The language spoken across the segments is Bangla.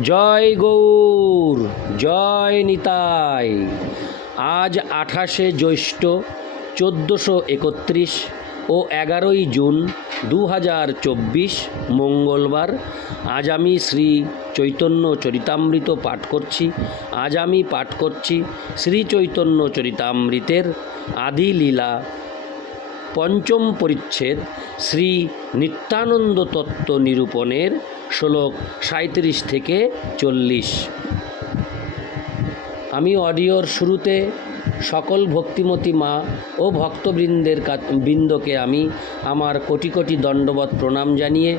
জয় গৌর, জয় নিতাই। আজ আঠাশে জ্যৈষ্ঠ চোদ্দোশো একত্রিশ ও এগারোই জুন দু হাজার চব্বিশ মঙ্গলবার। আজ আমি শ্রী চৈতন্য চরিতামৃত পাঠ করছি। আজ আমি পাঠ করছি শ্রী চৈতন্য চরিতামৃতের আদি লীলা পঞ্চম পরিচ্ছেদ শ্রী নিত্যানন্দ তত্ত্ব নিরূপণের শ্লোক সাঁত্রিশ থেকে চল্লিশ। আমি অডিওর শুরুতে সকল ভক্তিমতী মা ও ভক্তবৃন্দের বৃন্দকে আমি আমার কোটি কোটি দণ্ডবত প্রণাম জানিয়ে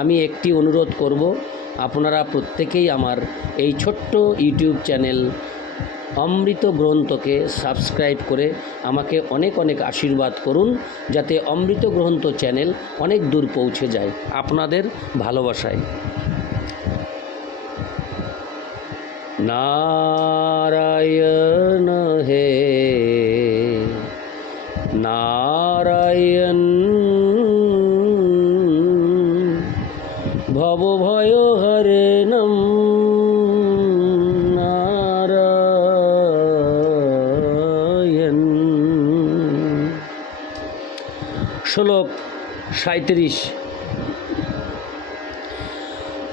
আমি একটি অনুরোধ করব, আপনারা প্রত্যেকেই আমার এই ছোট্ট ইউটিউব চ্যানেল অমৃত গ্রন্থকে সাবস্ক্রাইব করে আমাকে অনেক অনেক আশীর্বাদ করুন, যাতে অমৃত গ্রন্থ চ্যানেল অনেক দূর পৌঁছে যায় আপনাদের ভালোবাসায়। নারায়ণ হে, নারায়ণ ভব ভয় হরে নম। শ্লোক সাঁত্রিশ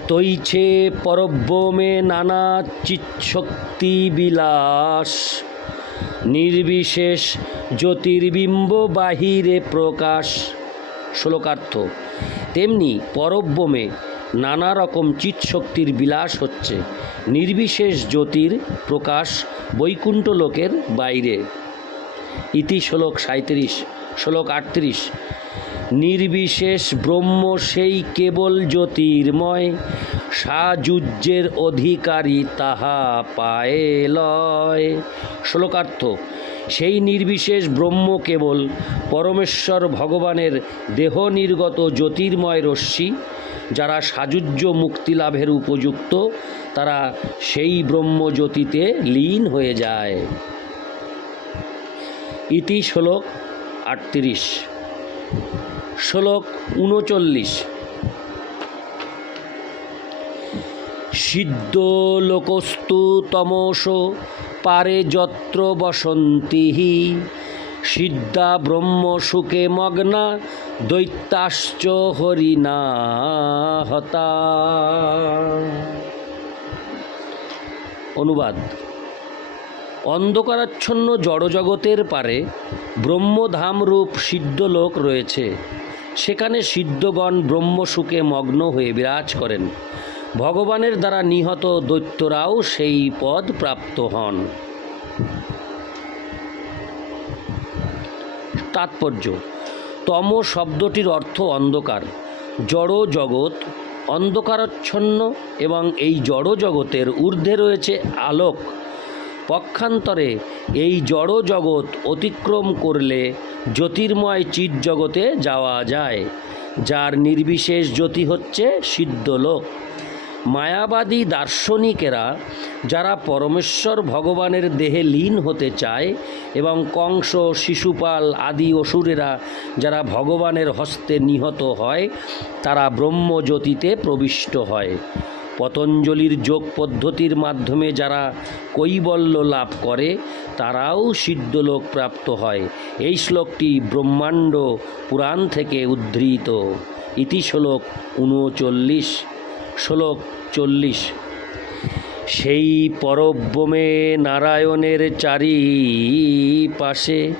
তৈছে পরব্যমে নানা চিৎশক্তি বিলাস, নির্বিশেষ জ্যোতির্বিম্ব বাহিরে প্রকাশ। শ্লোকার্থ, তেমনি পরব্যমে নানা রকম চিৎশক্তির বিলাস হচ্ছে, নির্বিশেষ জ্যোতির প্রকাশ বৈকুণ্ঠ লোকের বাইরে। ইতি শ্লোক সাঁত্রিশ শ্লোক আটত্রিশ, নির্বিশেষ ব্রহ্ম সেই কেবল জ্যোতির্ময়, সাযুজ্যের অধিকারী তাহা পায়ে লয়। শ্লোকার্থ, সেই নির্বিশেষ ব্রহ্ম কেবল পরমেশ্বর ভগবানের দেহ নির্গত জ্যোতির্ময় রশ্মি, যারা সাযুজ্য মুক্তি লাভের উপযুক্ত, তারা সেই ব্রহ্মজ্যোতিতে লীন হয়ে যায়। ইতি শ্লোক আটত্রিশ। শ্লোক উনচল্লিশ। সিদ্ধ লোকস্তু তমস পারে যত্র বসন্তি সিদ্ধা ব্রহ্ম সুখে মগ্না দৈত্যাশ্চ হরিণা হতা অনুবাদ। অন্ধকারাচ্ছন্ন জড়জগতের পারে ব্রহ্মধামরূপ সিদ্ধলোক রয়েছে। সেখানে সিদ্ধগণ ব্রহ্মসুখে মগ্ন হয়ে বিরাজ করেন। ভগবানের দ্বারা নিহত দৈত্যরাও সেই পদ প্রাপ্ত হন। তাৎপর্য, তম শব্দটির অর্থ অন্ধকার। জড় জগৎ অন্ধকারাচ্ছন্ন এবং এই জড় জগতের ঊর্ধ্বে রয়েছে আলোক। পক্ষান্তরে এই জড় জগৎ অতিক্রম করলে জ্যোতির্ময় চিৎ জগতে যাওয়া যায়, যার নির্বিশেষ জ্যোতি হচ্ছে সিদ্ধলোক। মায়াবাদী দার্শনিকেরা, যারা পরমেশ্বর ভগবানের দেহে লীন হতে চায় এবং কংস, শিশুপাল আদি অসুরেরা যারা ভগবানের হস্তে নিহত হয়, তারা ব্রহ্মজ্যোতিতে প্রবিষ্ট হয়। পতঞ্জলির যোগ পদ্ধতির মাধ্যমে যারা কৈবল্য লাভ করে, তারাও সিদ্ধলোক প্রাপ্ত হয়। এই শ্লোকটি ব্রহ্মাণ্ড পুরাণ থেকে উদ্ধৃত। ইতি শ্লোক উনচল্লিশ। শ্লোক চল্লিশ। সেই পরব্যমে নারায়ণের চারি পাশে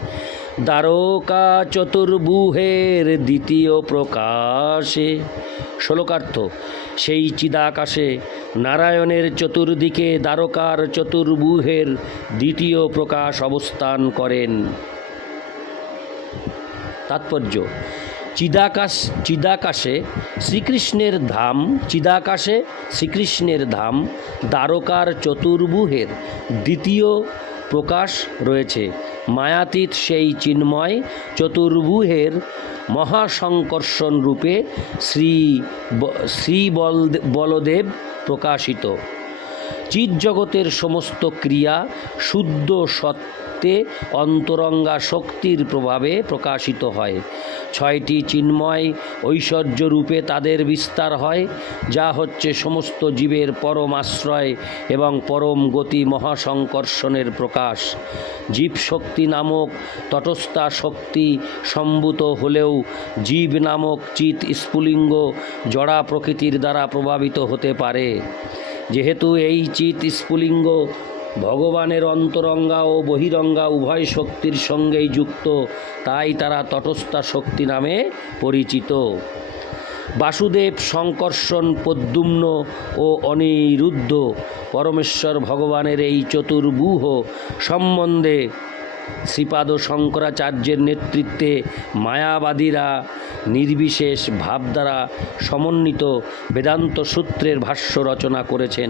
দ্বারকা চতুর্বুহের দ্বিতীয় প্রকাশে। শ্লোকার্থ সেই চিদাকাশে নারায়ণের চতুর্দিকে দ্বারকার চতুর্বুহের দ্বিতীয় প্রকাশ অবস্থান করেন। তাৎপর্য, চিদাকাশ, চিদাকাশে শ্রীকৃষ্ণের ধাম, চিদাকাশে শ্রীকৃষ্ণের ধাম, দ্বারকার চতুর্বুহের দ্বিতীয় প্রকাশ রয়েছে। মায়াতীত সেই চিন্ময় চতুর্ভুহের মহাসংকর্ষণ রূপে শ্রী শ্রী বলদে- বলদেব প্রকাশিত। চিৎ জগতের সমস্ত ক্রিয়া শুদ্ধ সত্ত্বে অন্তরঙ্গা শক্তির প্রভাবে প্রকাশিত হয়। ছয়টি চিন্ময় ঐশ্বর্য রূপে তাদের বিস্তার হয়, যা হচ্ছে সমস্ত জীবের পরম আশ্রয় এবং পরম গতি মহাসংকর্ষণের প্রকাশ। জীব শক্তি নামক তটস্থা শক্তি সম্ভূত হলেও জীব নামক চিত স্ফুলিঙ্গ জড়া প্রকৃতির দ্বারা প্রভাবিত হতে পারে। যেহেতু এই চিত স্ফুলিঙ্গ ভগবানের অন্তরঙ্গা ও বহিরঙ্গা উভয় শক্তির সঙ্গেই যুক্ত, তাই তারা তটস্থা শক্তি নামে পরিচিত। বাসুদেব সংকর্ষণ প্রদ্যুম্ন ও অনিরুদ্ধ, পরমেশ্বর ভগবানের এই চতুর্বুহ সম্বন্ধে শ্রীপাদ শঙ্করাচার্যের নেতৃত্বে মায়াবাদীরা নির্বিশেষ ভাব দ্বারা সমন্বিত বেদান্ত সূত্রের ভাষ্য রচনা করেছেন।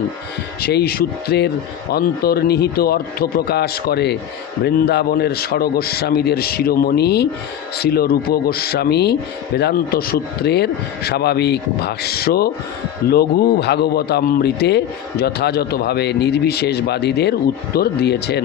সেই সূত্রের অন্তর্নিহিত অর্থ প্রকাশ করে বৃন্দাবনের ষড় গোস্বামীদের শিরোমণি শিল রূপ গোস্বামী বেদান্ত সূত্রের স্বাভাবিক ভাষ্য, লঘু ভাগবতামৃতে যথাযথভাবে নির্বিশেষবাদীদের উত্তর দিয়েছেন।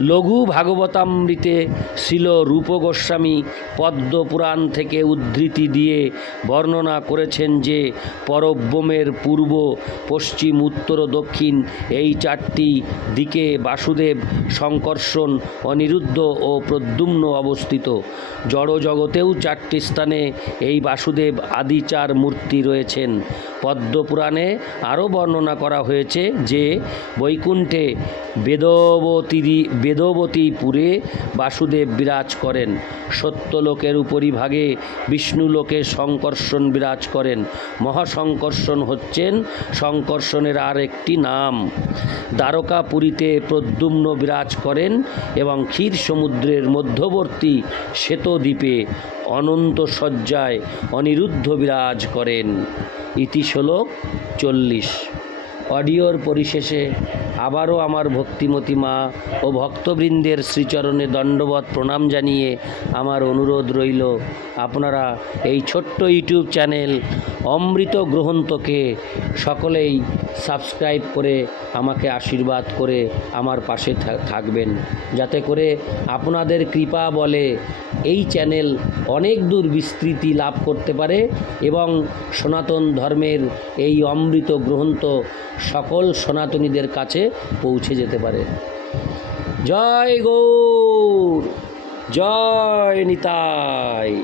লঘু ভাগবতামৃতে শিল রূপ গোস্বামী পদ্ম থেকে উদ্ধৃতি দিয়ে বর্ণনা করেছেন যে, পরব্রহ্মের পূর্ব, পশ্চিম, উত্তর ও দক্ষিণ এই চারটি দিকে বাসুদেব সংকর্ষণ অনিরুদ্ধ ও প্রদ্যুম্ন অবস্থিত। জড় জগতেও চারটি স্থানে এই বাসুদেব আদি চার মূর্তি রয়েছেন। পদ্মপুরাণে আরও বর্ণনা করা হয়েছে যে, বৈকুণ্ঠে বেদবতী বেদবতীপুরে বাসুদেব বিরাজ করেন। সত্যলোকের উপরিভাগে বিষ্ণুলোকে সংকর্ষণ বিরাজ করেন। মহাসংকর্ষণ হচ্ছেন সংকর্ষণের আর একটি নাম। দ্বারকাপুরীতে প্রদ্যুম্ন বিরাজ করেন এবং ক্ষীর সমুদ্রের মধ্যবর্তী শ্বেতদ্বীপে অনন্ত শয্যায় অনিরুদ্ধ বিরাজ করেন। ইতি শ্লোক চল্লিশ। অডিওর পরিশেষে আবারও আমার ভক্তিমতী মা ও ভক্তবৃন্দের শ্রীচরণে দণ্ডবধ প্রণাম জানিয়ে আমার অনুরোধ রইল, আপনারা এই ছোট্ট ইউটিউব চ্যানেল অমৃত গ্রহন্তকে সকলেই সাবস্ক্রাইব করে আমাকে আশীর্বাদ করে আমার পাশে থাকবেন। যাতে করে আপনাদের কৃপা বলে এই চ্যানেল অনেক দূর বিস্তৃতি লাভ করতে পারে এবং সনাতন ধর্মের এই অমৃত গ্রন্থ সকল সনাতনীদের কাছে পৌঁছে যেতে পারে। জয় গৌর জয় নিতাই!